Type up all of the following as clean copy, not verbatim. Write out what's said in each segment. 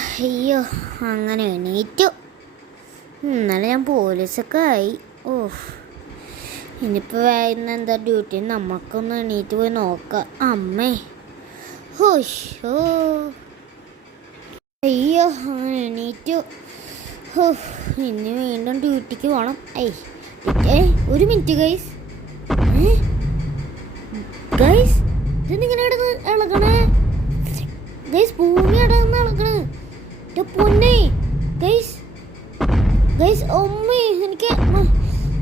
അയ്യോ, അങ്ങനെ എണീറ്റു. ഇന്നലെ ഞാൻ പോലീസൊക്കെ ആയി. ഇനിയിപ്പോൾ ഇന്ന് എന്താ ഡ്യൂട്ടി? നമുക്കൊന്ന് എണീറ്റ് പോയി നോക്കാം. അമ്മേ, ഹോഷോ, അയ്യോ, അങ്ങനെ എണീറ്റു. ഇനി വീണ്ടും ഡ്യൂട്ടിക്ക് പോകണം. ഒരു മിനിറ്റ് ഗൈസ്. ഗൈസ്, ഇതെന്തിങ്ങനെ ഇളകണേ ഗൈസ്? ഭൂമി അടങ്ങുന്ന ഇളകണേ പൊന്നേ ഗൈസ്. ഗൈസ്, അമ്മേ, എനിക്ക്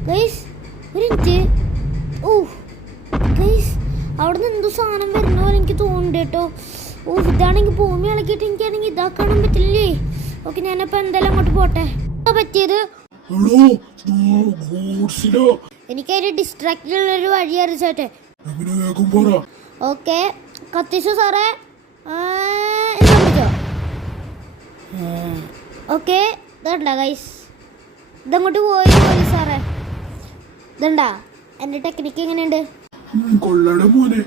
ഗൈസ് ഒരു മിനിറ്റ്. ഗൈസ്, അവിടെ നിന്ന് എന്തോ സാധനം വരുന്ന പോലെ എനിക്ക് തോന്നുന്നുണ്ട് കേട്ടോ. ഇതാണെങ്കിൽ ഭൂമി ഇളക്കിയിട്ട് എനിക്കാണെങ്കിൽ ഇതാക്കാനും പറ്റില്ലേ? ഓക്കെ, ഞാനപ്പോൾ എന്തായാലും അങ്ങോട്ട് പോട്ടെ. പറ്റിയത് എനിക്കതിന് ഡിസ്ട്രാക്റ്റിനുള്ളൊരു വഴി അറിയിച്ചോട്ടെ. ഓക്കെ, കത്തിച്ചു സാറേ. ഓക്കെ, ഇതണ്ട ഗൈസ്, ഇതങ്ങോട്ട് പോയി സാറേ. ഇതണ്ടാ എൻ്റെ ടെക്നിക്ക് എങ്ങനെയുണ്ട്? കൊള്ളട മോനെ,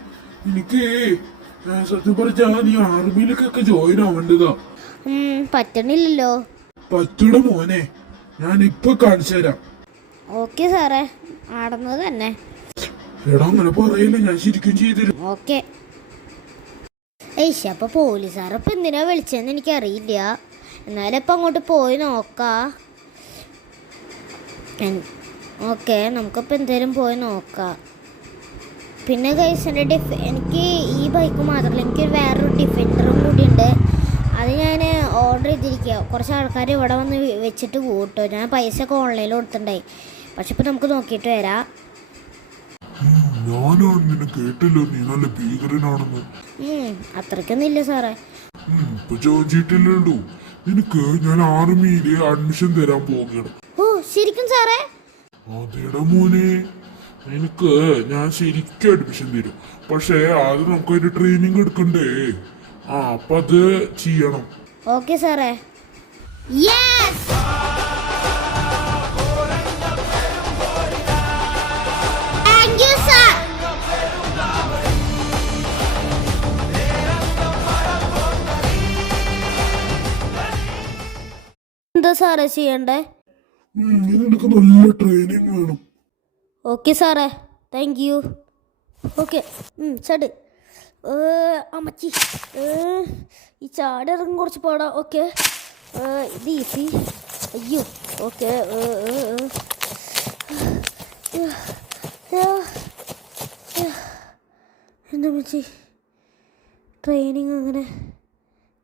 എനിക്ക് സത്യം പറഞ്ഞാ നീ ആർമിയിലേക്കൊക്കെ ജോയിൻ ആവേണ്ടതാ. പറ്റണില്ലല്ലോ. പറ്റണ മോനെ, ഞാൻ ഇപ്പൊ കാണിച്ചു തരാം. ഓക്കെ സാറേ, ആടുന്നത് തന്നെ. എടാ അങ്ങനെ പറയില്ല, ഞാൻ ശരിക്കും ചെയ്തിരും. ഓക്കെ. അപ്പൊ പോലീസുകാർ ഇപ്പൊ എന്തിനാ വിളിച്ചതെന്ന് എനിക്കറിയില്ല. എന്നാലും ഇപ്പം അങ്ങോട്ട് പോയി നോക്കാം. ഓക്കെ, നമുക്കിപ്പോൾ എന്തായാലും പോയി നോക്കാം. പിന്നെ ഗൈസ്, എനിക്ക് ഈ ബൈക്ക് മാത്രമല്ല, എനിക്ക് വേറൊരു ഡിഫൻഡറും കൂടി ഉണ്ട്. അത് ഞാൻ ഓർഡർ ചെയ്തിരിക്കുക. കുറച്ച് ആൾക്കാർ ഇവിടെ വന്ന് വെച്ചിട്ട് കൂട്ടോ. ഞാൻ പൈസ ഒക്കെ ഓൺലൈനിൽ കൊടുത്തിട്ടുണ്ടായി. പക്ഷെ ഇപ്പം നമുക്ക് നോക്കിയിട്ട് വരാം. അത്രയ്ക്കൊന്നും ഇല്ല സാറേ. നിനക്ക് ഞാൻ ആർമിയില് അഡ്മിഷൻ തരാൻ പോവുകയാണ്. ശരിക്കും സാറേ? അതേടാ മോനെ, നിനക്ക് ഞാൻ ശരിക്കും അഡ്മിഷൻ തരും. പക്ഷെ അത് നമുക്ക് അതിന്റെ ട്രെയിനിങ് എടുക്കണ്ടേ? അപ്പൊ അത് ചെയ്യണം. ഓക്കെ സാറേ. എന്താ സാറേ ചെയ്യണ്ടേ? നിനക്ക് നല്ല ട്രെയിനിങ് വേണം. ഓക്കെ സാറേ, താങ്ക് യു. ഓക്കെ, ചട് അമ്മച്ചി, ഈ ചാടി ഇറങ്ങി കുറച്ച് പാടാ. ഓക്കെ, ഇത് ഈസി. അയ്യോ, ഓക്കെ. എന്താ അമ്മച്ചി, ട്രെയിനിങ് അങ്ങനെ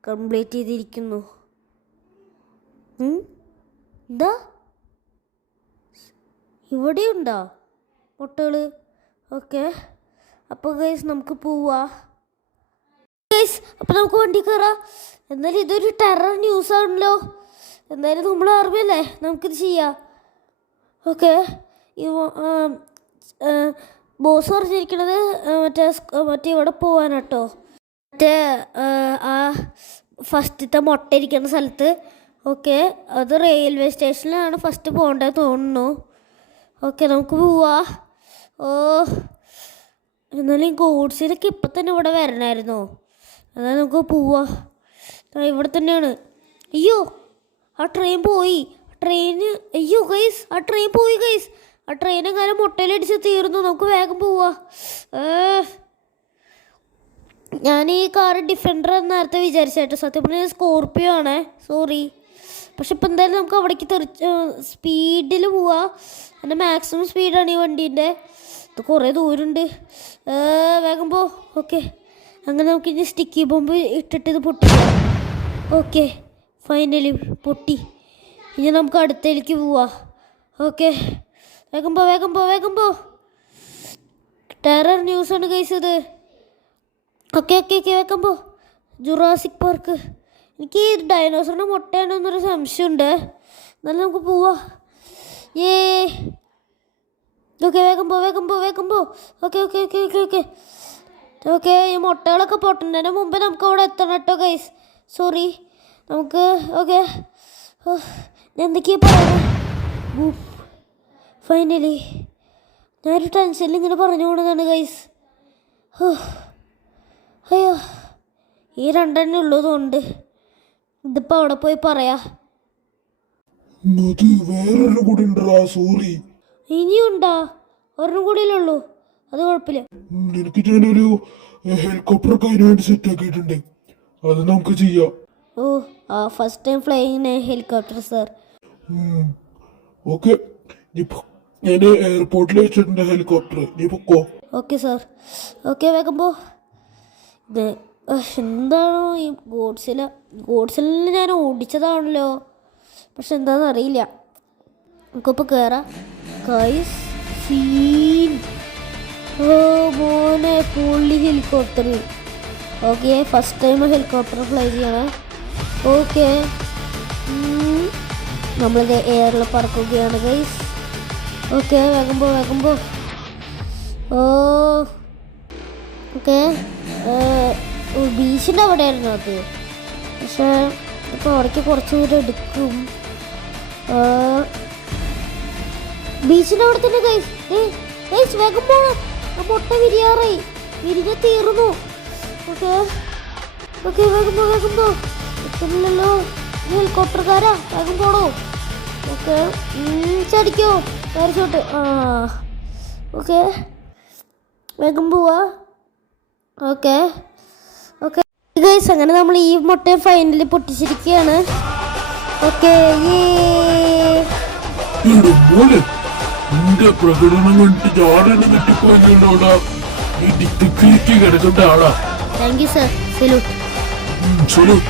കംപ്ലീറ്റ് ചെയ്തിരിക്കുന്നു. എന്താ ഇവിടെയുണ്ടോ മുട്ടകൾ? ഓക്കെ, അപ്പോൾ ഗൈസ് നമുക്ക് പോവാ. ഗൈസ്, അപ്പോൾ നമുക്ക് വണ്ടി കയറാം. എന്നാലും ഇതൊരു ടെറർ ന്യൂസ് ആണല്ലോ. എന്തായാലും നമ്മൾ അറിവില്ലേ, നമുക്കിത് ചെയ്യാം. ഓക്കെ, ബോസ് പറഞ്ഞിരിക്കണത് മറ്റേ ഇവിടെ പോവാനാട്ടോ. മറ്റേ ആ ഫസ്റ്റത്തെ മുട്ട ഇരിക്കുന്ന സ്ഥലത്ത്. ഓക്കെ, അത് റെയിൽവേ സ്റ്റേഷനിലാണ് ഫസ്റ്റ് പോകേണ്ടത് തോന്നുന്നു. ഓക്കെ, നമുക്ക് പോവാ. എന്നാലും ഗോഡ്സിലൊക്കെ ഇപ്പം തന്നെ ഇവിടെ വരണമായിരുന്നോ? എന്നാൽ നമുക്ക് പോവാ. ഇവിടെ തന്നെയാണ്. അയ്യോ, ആ ട്രെയിൻ പോയി. അയ്യോ ഗൈസ്, ആ ട്രെയിൻ പോയി ഗൈസ്. ആ ട്രെയിനെങ്ങാനും മുട്ടയിലടിച്ച് തീർന്നു. നമുക്ക് വേഗം പോവാ. ഞാൻ ഈ കാറ് ഡിഫൻഡർ നേരത്തെ വിചാരിച്ചായിട്ട്. സത്യം പറഞ്ഞാൽ സ്കോർപ്പിയോ ആണേ, സോറി. പക്ഷെ ഇപ്പം എന്തായാലും നമുക്ക് അവിടേക്ക് സ്പീഡിൽ പോവാം. എൻ്റെ മാക്സിമം സ്പീഡാണ് ഈ വണ്ടീൻ്റെ. ഇത് കുറേ ദൂരമുണ്ട്. വേഗം പോ. ഓക്കെ, അങ്ങനെ നമുക്ക് ഇനി സ്റ്റിക്കി ബോംബ് ഇട്ടിട്ട് ഇത് പൊട്ടിക്കാം. ഓക്കെ, ഫൈനലി പൊട്ടി. ഇനി നമുക്ക് അടുത്തേക്ക് പോവാം. ഓക്കെ, വേഗം പോ, വേഗം പോ, വേഗം പോ. ടെറർ ന്യൂസാണ് ഗൈസ് ഇത്. ഓക്കെ ഓക്കെ ഓക്കെ, വേഗം പോ. Jurassic park. എനിക്ക് ഈ ഡൈനോസറിൻ്റെ മുട്ടയാണെന്നൊരു സംശയമുണ്ട്. എന്നാലും നമുക്ക് പോവാ. ഓക്കെ, വേഗം പോ, വേഗം പോ, വേഗം പോ. Okay okay okay okay okay okay, ഈ മുട്ടകളൊക്കെ പൊട്ടുന്നതിന് മുമ്പ് നമുക്ക് അവിടെ എത്തണം കേട്ടോ ഗൈസ്. സോറി, നമുക്ക് ഓക്കെ. ഞാൻ എന്തൊക്കെയാ പറയുന്നത്? ഫൈനലി ഞാനൊരു ടെൻഷനിൽ ഇങ്ങനെ പറഞ്ഞു പോണതാണ് ഗൈസ്. അയ്യോ, ഈ രണ്ടെണ്ണേ ഉള്ളതുകൊണ്ട് ഇതിപ്പോ അവിടെ പോയി പറയാ. അത് വേറൊരു കൂടി ഉണ്ടടാ, സോറി. ഇനിയുണ്ടാ? ഒരെണ്ണം കൂടിയല്ലേ അത് കുഴപ്പമില്ല. നിനക്ക് ഞാനൊരു ഹെലികോപ്റ്റർ ഒക്കെ അതിനു വേണ്ടി സെറ്റ് ആക്കിയിട്ടുണ്ട്, അത് നമുക്ക് ചെയ്യാം. ഓ ആ first time flying helicopter sir. Okay, ഞാൻ എയർപോർട്ടിൽ വെച്ചിട്ടുണ്ട് ഹെലികോപ്റ്റർ, നീ പൊക്കോ. Okay sir. ഓക്കെ വേഗം പോ. ഇത് എന്താണോ ഈ ഗോഡ്സിലിൽ ഞാൻ ഓടിച്ചതാണല്ലോ, പക്ഷെ എന്താണെന്ന് അറിയില്ല. നമുക്കിപ്പോൾ കയറാം. Guys scene. ഓ മോനെ പുള്ളി ഹെലികോപ്റ്ററിൽ. Okay first time helicopter fly ചെയ്യണേ. ഓക്കെ നമ്മളിത് എയറിൽ പറക്കുകയാണ് ഗൈസ്. ഓക്കെ വേഗം പോ. ഓ ഓക്കെ ബീച്ചിൻ്റെ അവിടെ ആയിരുന്നു അത്, പക്ഷേ ഇപ്പോൾ അവിടേക്ക് കുറച്ച് ദൂരം എടുക്കും. ബീച്ചിൻ്റെ അവിടെ തന്നെ ഗൈസ് വേഗം പോകണം. ആ മുട്ട വിരിഞ്ഞ തീർന്നു. ഓക്കെ വേഗം പോ. എത്തുന്നില്ലല്ലോ ഹെലികോപ്റ്റർക്കാരാ, വേഗം പോണോ. Okay ചടിക്കോ parachute. ഓക്കെ വേഗം പോവാ. ഓക്കെ ഗൈസ് അങ്ങനെ നമ്മൾ ഈ മുട്ട ഫൈനലി പൊട്ടിച്ചിരിക്കുകയാണ്. ഓക്കെ നിന്റെ പ്രകടനം കണ്ടിട്ട് ഞാനെന്നെ കിട്ടിപ്പോയല്ലോടാ, ഈ ഡിഗ്രിക്ക് കിടക്കേണ്ട ആളാ. Thank you sir. Salute. Salute.